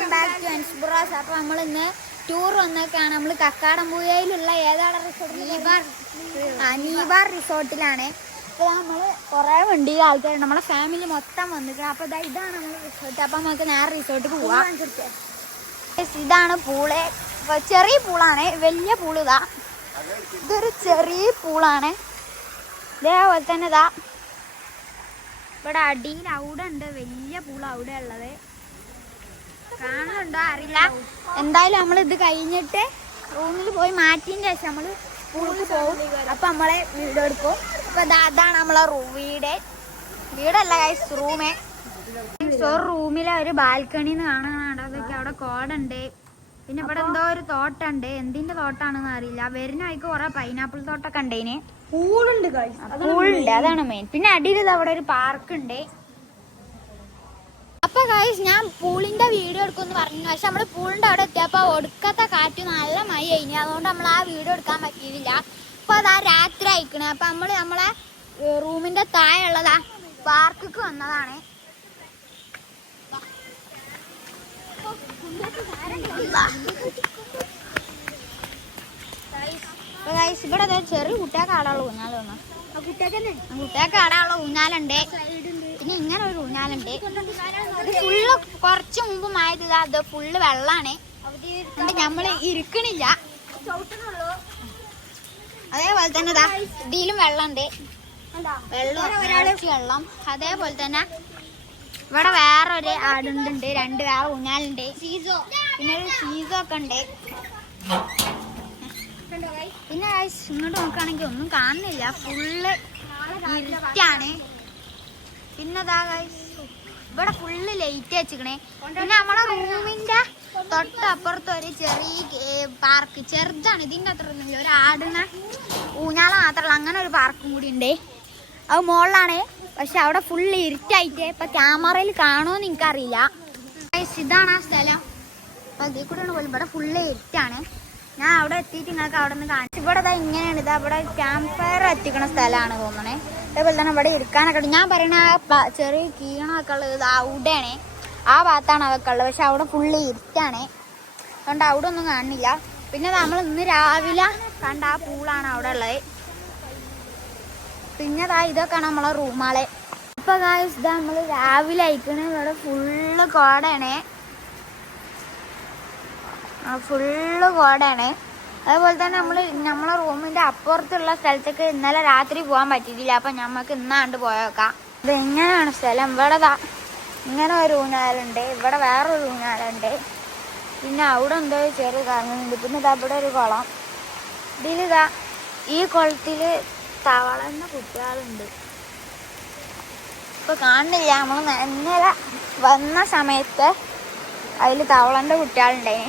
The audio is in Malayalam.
Welcome back to എൻസ്ബ്രോസ്. അപ്പോൾ നമ്മൾ ഇന്ന് ടൂർ വന്നേക്കാണ്. നമ്മൾ കക്കാടംപുഴയിലുള്ള ഏതാണ് റിസോർട്ട്? നീബാർ റിസോർട്ടിലാണ്. അപ്പോൾ നമ്മൾ കുറേ വണ്ടിയിൽ ആൾക്കാരുണ്ട്, നമ്മളെ ഫാമിലി മൊത്തം വന്നിരിക്കുക. അപ്പോൾ ഇതാണ് നമ്മൾ റിസോർട്ട്. അപ്പോൾ നമുക്ക് നേരെ റിസോർട്ടിൽ പോവാം. ഇതാണ് പൂള്, ചെറിയ പൂളാണ്, വലിയ പൂള് ഇതാ. ഇതൊരു ചെറിയ പൂളാണ്. ഇതേപോലെ തന്നെ ഇതാ ഇവിടെ അടിയിൽ അവിടെ ഉണ്ട് വലിയ പൂള്, അവിടെ ഉള്ളത് കാണുന്നുണ്ടോ അറിയില്ല. എന്തായാലും നമ്മൾ ഇത് കഴിഞ്ഞിട്ട് റൂമിൽ പോയി മാറ്റിയതിന് ശേഷം നമ്മൾ പൂളിൽ പോകും. അപ്പൊ നമ്മളെ വീഡിയോ എടുക്കും. അപ്പൊ അതാണ് നമ്മളെ വീടല്ല ഗൈസ്, റൂമേ. റൂമിലെ ഒരു ബാൽക്കണിന്ന് കാണാനാണ്. അതൊക്കെ അവിടെ കോടുണ്ട്. പിന്നെ ഇവിടെ എന്തോ ഒരു തോട്ടുണ്ട്, എന്തിന്റെ തോട്ടാണെന്ന് അറിയില്ല. വരുന്നവർക്ക് കുറെ പൈനാപ്പിൾ തോട്ടൊക്കെ ഉണ്ടേന്. പൂളുണ്ട്, അതാണ് മെയിൻ. പിന്നെ അടിയിൽ അവിടെ ഒരു പാർക്ക് ഉണ്ട്. അപ്പൊ ഗൈസ് ഞാൻ പൂളിന്റെ വീഡിയോ എടുക്കുമെന്ന് പറഞ്ഞു, പക്ഷെ നമ്മള് പൂളിന്റെ അവിടെ എത്തിയപ്പോ ഒടുക്കത്തെ കാറ്റ് നല്ല മഴ കഴിഞ്ഞു. അതുകൊണ്ട് നമ്മൾ ആ വീഡിയോ എടുക്കാൻ പറ്റിയില്ല. അപ്പൊ അതാ രാത്രി അയക്കണേ. അപ്പൊ നമ്മളെ റൂമിന്റെ താഴെ ഉള്ളതാ പാർക്കിക്ക് വന്നതാണ്. ഇവിടെ ചെറിയ കുട്ടിയൊക്കെ ആടാനുള്ള ഊഞ്ഞാൽ വന്നു. കുട്ടിയൊക്കെ ആടാനുള്ള ഊഞ്ഞാലുണ്ട്. പിന്നെ ഇങ്ങനെ ഒരു ഊഞ്ഞാലുണ്ട്. ഫുള്ള് കുറച്ച് മുമ്പ് മായത് അത് ഫുള്ള് വെള്ളാണ്. നമ്മള് ഇരിക്കണില്ല. അതേപോലെ തന്നെ ഇതിലും വെള്ളമുണ്ട്, വെള്ളം. അതേപോലെ തന്നെ ഇവിടെ വേറൊരു ആടുണ്ടുണ്ട്, രണ്ട് വേറെ ഊഞ്ഞാലുണ്ട്, പിന്നെ ഒരു സീസോ ഒക്കെ ഉണ്ട്. പിന്നെ ഇങ്ങോട്ട് നോക്കുകയാണെങ്കിൽ ഒന്നും കാണുന്നില്ല, ഫുള്ള് ഇരുട്ടാണ്. പിന്നെ ഇവിടെ ഫുള്ള് ലൈറ്റ് വെച്ചിക്കണേ. പിന്നെ നമ്മളെ റൂമിന്റെ തൊട്ടപ്പുറത്ത് ഒരു ചെറിയ പാർക്ക്, ചെറുതാണ്, ഇതിന്റെ അത്ര ഒന്നുമില്ല, ഒരു ആടുന്ന ഊഞ്ഞാല മാത്രമല്ല, അങ്ങനെ ഒരു പാർക്കും കൂടി ഉണ്ട്. അത് മുകളിലാണ്, പക്ഷെ അവിടെ ഫുള്ള് ഇരുട്ടായിട്ട് ഇപ്പൊ ക്യാമറയിൽ കാണുമെന്ന് എനിക്കറിയില്ല. ഇതാണ് ആ സ്ഥലം. അപ്പൊ ഇതിൽ കൂടെയാണ് പോലും. ഇവിടെ ഫുള്ള് ഇരുട്ടാണ്. ഞാൻ അവിടെ എത്തിയിട്ട് നിങ്ങൾക്ക് അവിടെ നിന്ന് കാണിച്ചു. ഇവിടെ ഇങ്ങനെയാണ്. ഇതാ ഇവിടെ ക്യാമ്പ് ഫയർ എത്തിക്കണ സ്ഥലമാണ് തോന്നണേ. അതേപോലെ തന്നെ ഇവിടെ ഇരിക്കാനൊക്കെ ഉണ്ട്. ഞാൻ പറയണ ചെറിയ കീണൊക്കെ ഉള്ളത് അവിടെയാണ്, ആ ഭാഗത്താണ് അതൊക്കെ ഉള്ളത്. പക്ഷെ അവിടെ ഫുള്ള് ഇരുട്ടാണ്, അതുകൊണ്ട് അവിടെ ഒന്നും കാണുന്നില്ല. പിന്നെ നമ്മൾ ഇന്ന് രാവിലെ കണ്ട ആ പൂളാണ് അവിടെ ഉള്ളത്. പിന്നെ ഇതൊക്കെയാണ് നമ്മളെ റൂമാളെ. ഇപ്പൊ ഇതാ നമ്മള് രാവിലെ അയക്കണേ. ഇവിടെ ഫുള്ള് കോടയാണ്, ഫുള്ള് കോടയാണ്. അതുപോലെ തന്നെ നമ്മളെ റൂമിന്റെ അപ്പുറത്തുള്ള സ്ഥലത്തേക്ക് ഇന്നലെ രാത്രി പോകാൻ പറ്റിയിട്ടില്ല. അപ്പൊ ഞമ്മക്ക് ഇന്നാണ്ട് പോയേക്കാം. ഇത് എങ്ങനെയാണ് സ്ഥലം? ഇവിടെ ഇങ്ങനെ ഒരു ഊഞ്ഞാലുണ്ട്, ഇവിടെ വേറൊരു ഊഞ്ഞാലുണ്ട്, പിന്നെ അവിടെ എന്തോ ചെറിയ കാണുന്നുണ്ട്. പിന്നെ ഇവിടെ ഒരു കുളം. ഇതിലിതാ ഈ കുളത്തില് തവളന്ന കുട്ടികളുണ്ട്. ഇപ്പൊ കാണുന്നില്ല. നമ്മൾ ഇന്നലെ വന്ന സമയത്ത് അതിൽ തവളന്റെ കുട്ടികളുണ്ടായി.